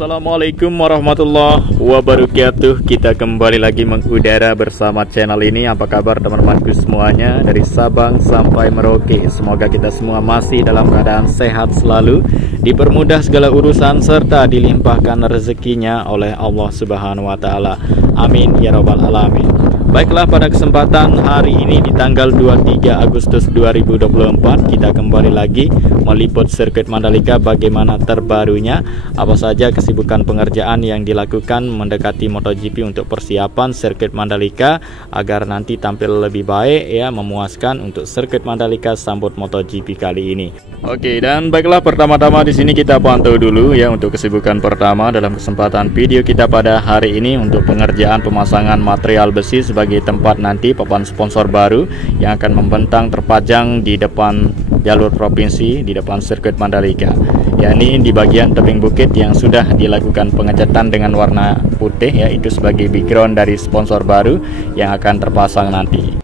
Assalamualaikum warahmatullahi wabarakatuh. Kita kembali lagi mengudara bersama channel ini. Apa kabar teman-temanku semuanya dari Sabang sampai Merauke? Semoga kita semua masih dalam keadaan sehat selalu, dipermudah segala urusan serta dilimpahkan rezekinya oleh Allah Subhanahu wa taala. Amin ya rabbal alamin. Baiklah, pada kesempatan hari ini di tanggal 23 Agustus 2024 kita kembali lagi meliput sirkuit Mandalika, bagaimana terbarunya, apa saja kesibukan pengerjaan yang dilakukan mendekati MotoGP untuk persiapan sirkuit Mandalika agar nanti tampil lebih baik ya, memuaskan untuk sirkuit Mandalika sambut MotoGP kali ini. Oke, dan baiklah, pertama-tama di sini kita pantau dulu ya untuk kesibukan pertama dalam kesempatan video kita pada hari ini untuk pengerjaan pemasangan material besi sebagai tempat nanti papan sponsor baru yang akan membentang terpajang di depan jalur provinsi di depan sirkuit Mandalika, yakni di bagian tebing bukit yang sudah dilakukan pengecatan dengan warna putih ya, itu sebagai background dari sponsor baru yang akan terpasang nanti.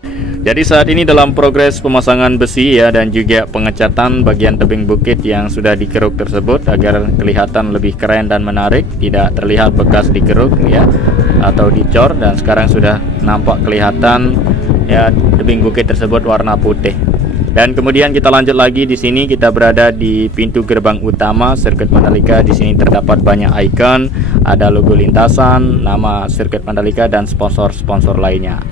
Jadi saat ini dalam progres pemasangan besi ya, dan juga pengecatan bagian tebing bukit yang sudah dikeruk tersebut agar kelihatan lebih keren dan menarik, tidak terlihat bekas dikeruk ya atau dicor, dan sekarang sudah nampak kelihatan ya tebing bukit tersebut warna putih. Dan kemudian kita lanjut lagi, di sini kita berada di pintu gerbang utama sirkuit Mandalika. Di sini terdapat banyak ikon, ada logo lintasan, nama sirkuit Mandalika dan sponsor-sponsor lainnya.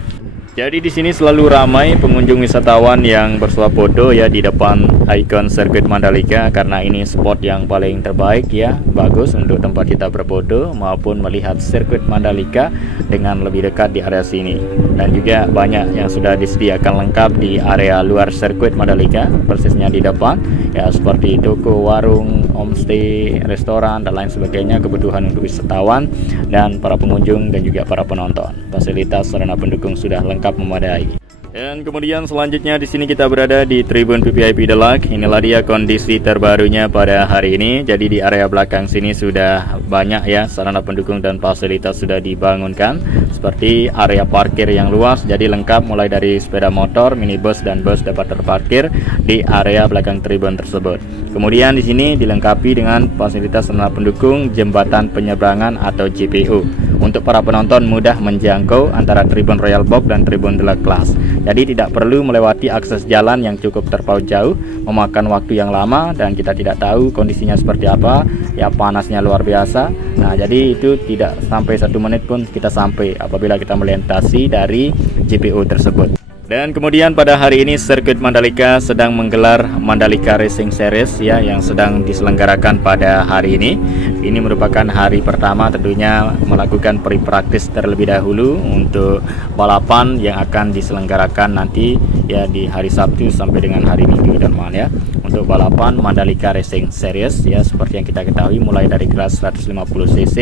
Jadi di sini selalu ramai pengunjung wisatawan yang bersuah foto ya di depan ikon sirkuit Mandalika, karena ini spot yang paling terbaik ya, bagus untuk tempat kita berfoto maupun melihat sirkuit Mandalika dengan lebih dekat di area sini. Dan juga banyak yang sudah disediakan lengkap di area luar sirkuit Mandalika, persisnya di depan ya, seperti toko, warung, homestay, restoran dan lain sebagainya, kebutuhan untuk wisatawan dan para pengunjung dan juga para penonton. Fasilitas sarana pendukung sudah lengkap memadai. Dan kemudian selanjutnya di sini kita berada di tribun VVIP Deluxe. Inilah dia kondisi terbarunya pada hari ini. Jadi di area belakang sini sudah banyak ya sarana pendukung dan fasilitas sudah dibangunkan, seperti area parkir yang luas, jadi lengkap mulai dari sepeda motor, minibus dan bus dapat terparkir di area belakang tribun tersebut. Kemudian di sini dilengkapi dengan fasilitas sarana pendukung jembatan penyeberangan atau JPO. Untuk para penonton mudah menjangkau antara tribun Royal Box dan tribun Deluxe Class. Jadi tidak perlu melewati akses jalan yang cukup terpaut jauh, memakan waktu yang lama, dan kita tidak tahu kondisinya seperti apa ya, panasnya luar biasa. Nah, jadi itu tidak sampai 1 menit pun kita sampai apabila kita melintasi dari JPO tersebut. Dan kemudian pada hari ini sirkuit Mandalika sedang menggelar Mandalika Racing Series ya, yang sedang diselenggarakan pada hari ini. Ini merupakan hari pertama tentunya melakukan pre-practice terlebih dahulu untuk balapan yang akan diselenggarakan nanti ya di hari Sabtu sampai dengan hari Minggu teman-teman ya. Untuk balapan Mandalika Racing Series ya, seperti yang kita ketahui mulai dari kelas 150cc,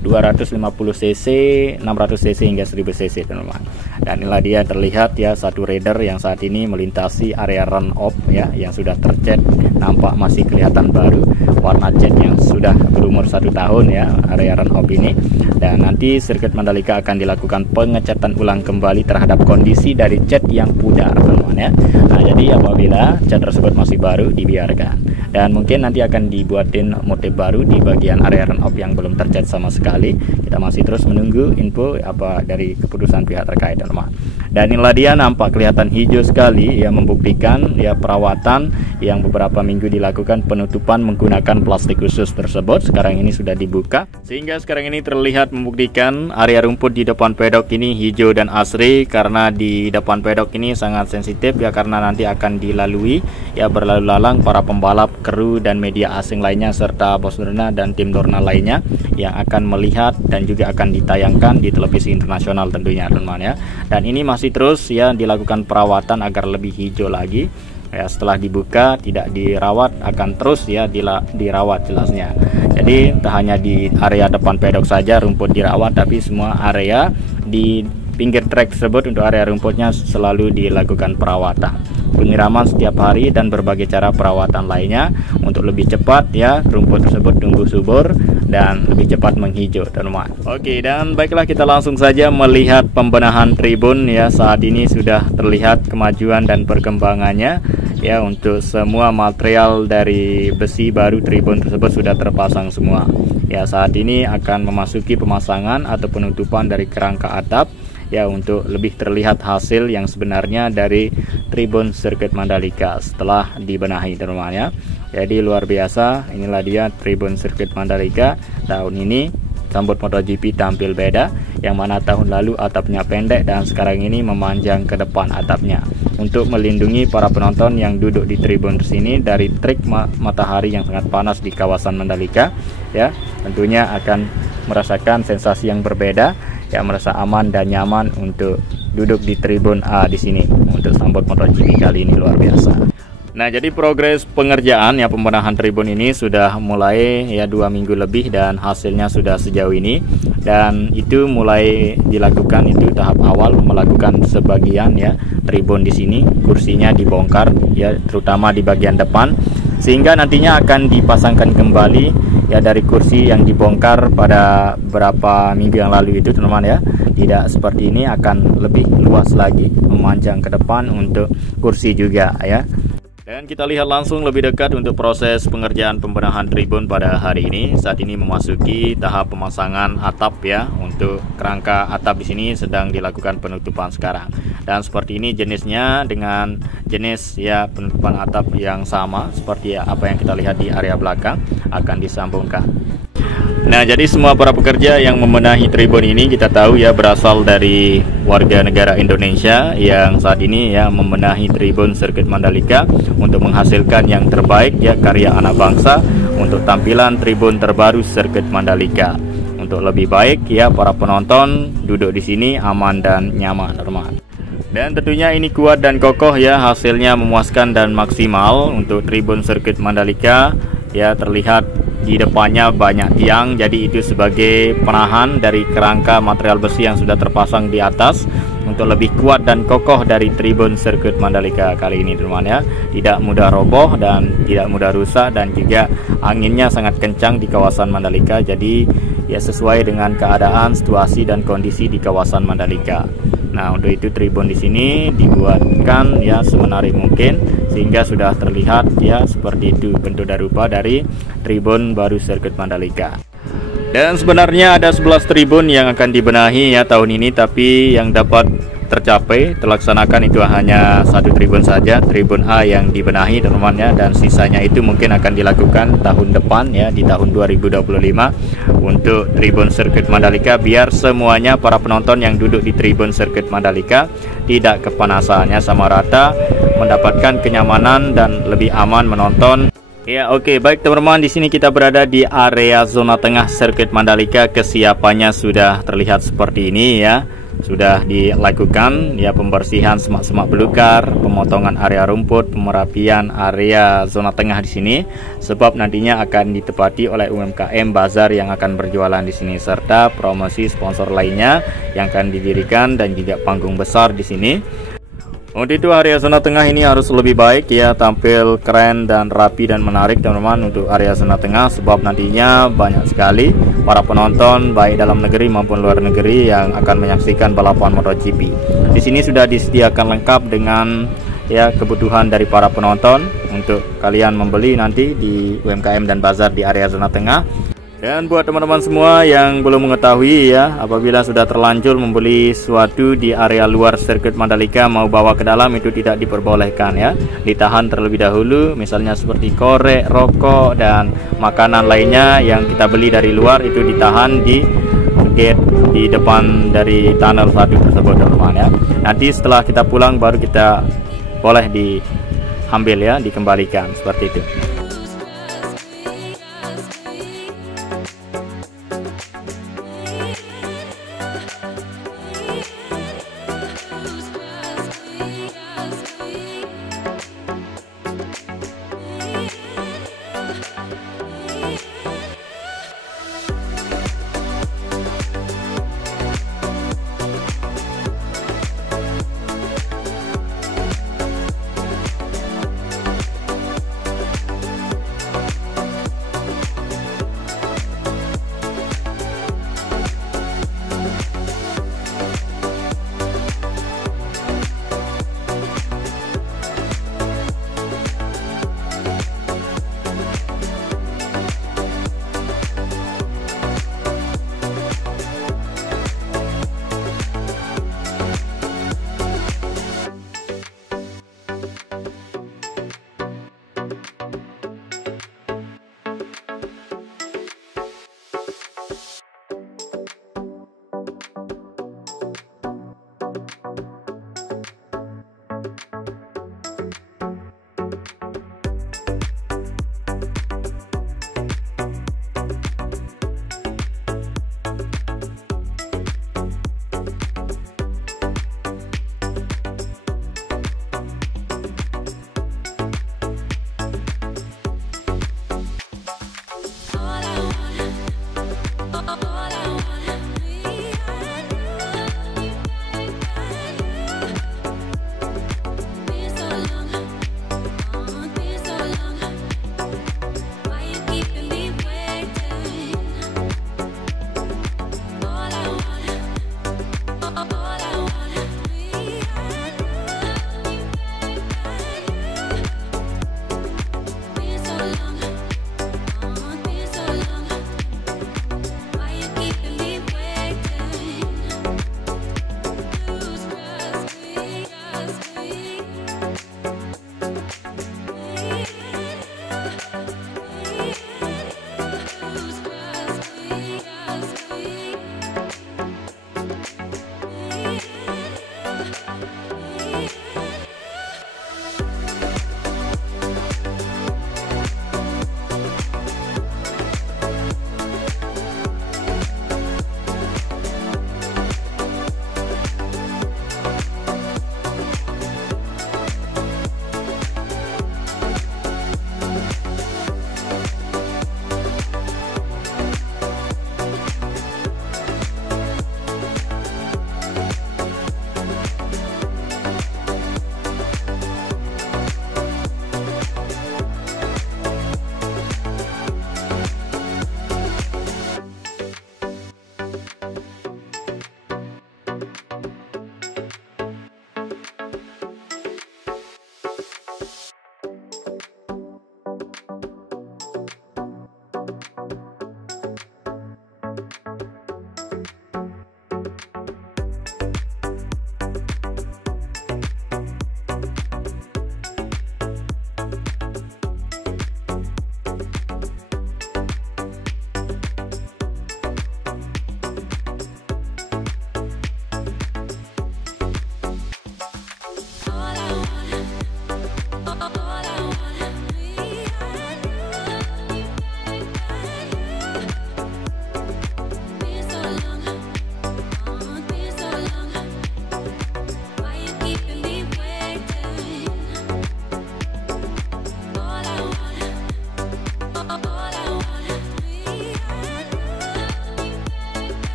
250cc, 600cc hingga 1000cc teman-teman. Dan inilah dia terlihat ya satu rider yang saat ini melintasi area run off ya, yang sudah tercat, nampak masih kelihatan baru, warna cat yang sudah berumur 1 tahun ya area run off ini. Dan nanti sirkuit Mandalika akan dilakukan pengecatan ulang kembali terhadap kondisi dari cat yang pudar teman-teman ya. Nah, jadi apabila cat tersebut masih baru dibiarkan, dan mungkin nanti akan dibuatin motif baru di bagian area run off yang belum tercat sama sekali. Kita masih terus menunggu info apa dari keputusan pihak terkait teman-teman. Dan inilah dia nampak kelihatan hijau sekali ya, membuktikan ya perawatan yang beberapa minggu dilakukan, penutupan menggunakan plastik khusus tersebut sekarang ini sudah dibuka, sehingga sekarang ini terlihat membuktikan area rumput di depan pedok ini hijau dan asri, karena di depan pedok ini sangat sensitif ya, karena nanti akan dilalui ya berlalu lalang para pembalap, kru dan media asing lainnya serta bos Dorna dan tim Dorna lainnya yang akan melihat dan juga akan ditayangkan di televisi internasional tentunya teman-teman ya. Dan ini masih terus ya dilakukan perawatan agar lebih hijau lagi ya, setelah dibuka tidak dirawat akan terus ya dirawat jelasnya. Jadi tak hanya di area depan pedok saja rumput dirawat, tapi semua area di pinggir trek tersebut untuk area rumputnya selalu dilakukan perawatan, penyiraman setiap hari dan berbagai cara perawatan lainnya untuk lebih cepat ya rumput tersebut tumbuh subur dan lebih cepat menghijau teman-teman. Oke, dan baiklah kita langsung saja melihat pembenahan tribun ya. Saat ini sudah terlihat kemajuan dan perkembangannya ya, untuk semua material dari besi baru tribun tersebut sudah terpasang semua Ya, saat ini akan memasuki pemasangan atau penutupan dari kerangka atap ya, untuk lebih terlihat hasil yang sebenarnya dari tribun sirkuit Mandalika setelah dibenahi teman-teman ya. Jadi luar biasa, inilah dia tribun sirkuit Mandalika tahun ini. Sambut MotoGP tampil beda, yang mana tahun lalu atapnya pendek dan sekarang ini memanjang ke depan atapnya untuk melindungi para penonton yang duduk di tribun sini dari terik matahari yang sangat panas di kawasan Mandalika ya. Tentunya akan merasakan sensasi yang berbeda ya, merasa aman dan nyaman untuk duduk di tribun A di sini untuk sambut MotoGP kali ini. Luar biasa. Nah, jadi progres pengerjaan ya pembenahan tribun ini sudah mulai ya 2 minggu lebih dan hasilnya sudah sejauh ini, dan itu mulai dilakukan itu tahap awal melakukan sebagian ya tribun di sini, kursinya dibongkar ya, terutama di bagian depan, sehingga nantinya akan dipasangkan kembali ya dari kursi yang dibongkar pada beberapa minggu yang lalu itu teman-teman ya. Tidak seperti ini, akan lebih luas lagi memanjang ke depan untuk kursi juga ya. Dan kita lihat langsung lebih dekat untuk proses pengerjaan pembenahan tribun pada hari ini. Saat ini memasuki tahap pemasangan atap ya. Untuk kerangka atap di sini sedang dilakukan penutupan sekarang. Dan seperti ini jenisnya dengan jenis ya penutupan atap yang sama seperti ya, apa yang kita lihat di area belakang akan disambungkan. Nah, jadi semua para pekerja yang membenahi tribun ini kita tahu ya berasal dari warga negara Indonesia yang saat ini ya membenahi tribun sirkuit Mandalika untuk menghasilkan yang terbaik ya, karya anak bangsa untuk tampilan tribun terbaru sirkuit Mandalika. Untuk lebih baik ya para penonton duduk di sini aman dan nyaman teman-teman. Dan tentunya ini kuat dan kokoh ya, hasilnya memuaskan dan maksimal untuk tribun sirkuit Mandalika ya. Terlihat di depannya banyak tiang, jadi itu sebagai penahan dari kerangka material besi yang sudah terpasang di atas untuk lebih kuat dan kokoh dari tribun sirkuit Mandalika kali ini teman-teman ya. Tidak mudah roboh dan tidak mudah rusak, dan juga anginnya sangat kencang di kawasan Mandalika, jadi ya sesuai dengan keadaan, situasi dan kondisi di kawasan Mandalika. Nah, untuk itu tribun di sini dibuatkan ya semenarik mungkin sehingga sudah terlihat ya seperti itu bentuk dan rupa dari tribun baru sirkuit Mandalika. Dan sebenarnya ada 11 tribun yang akan dibenahi ya tahun ini, tapi yang dapat terlaksanakan itu hanya 1 tribun saja, tribun A yang dibenahi teman-teman ya, dan sisanya itu mungkin akan dilakukan tahun depan ya, di tahun 2025 untuk tribun sirkuit Mandalika, biar semuanya para penonton yang duduk di tribun sirkuit Mandalika tidak kepanasannya, sama rata, mendapatkan kenyamanan dan lebih aman menonton. Ya, oke, baik teman-teman, di sini kita berada di area zona tengah sirkuit Mandalika. Kesiapannya sudah terlihat seperti ini ya. Sudah dilakukan ya pembersihan semak-semak belukar, pemotongan area rumput, pemerapian area zona tengah di sini, sebab nantinya akan ditepati oleh UMKM bazar yang akan berjualan di sini, serta promosi sponsor lainnya yang akan didirikan dan juga panggung besar di sini. Untuk itu area zona tengah ini harus lebih baik ya, tampil keren dan rapi dan menarik teman-teman untuk area zona tengah, sebab nantinya banyak sekali para penonton baik dalam negeri maupun luar negeri yang akan menyaksikan balapan MotoGP. Di sini sudah disediakan lengkap dengan ya kebutuhan dari para penonton untuk kalian membeli nanti di UMKM dan bazar di area zona tengah. Dan buat teman-teman semua yang belum mengetahui ya, apabila sudah terlanjur membeli sesuatu di area luar sirkuit Mandalika mau bawa ke dalam itu tidak diperbolehkan ya. Ditahan terlebih dahulu, misalnya seperti korek, rokok dan makanan lainnya yang kita beli dari luar itu ditahan di gate di depan dari tunnel 1 tersebut teman-teman ya. Nanti setelah kita pulang baru kita boleh diambil ya, dikembalikan seperti itu.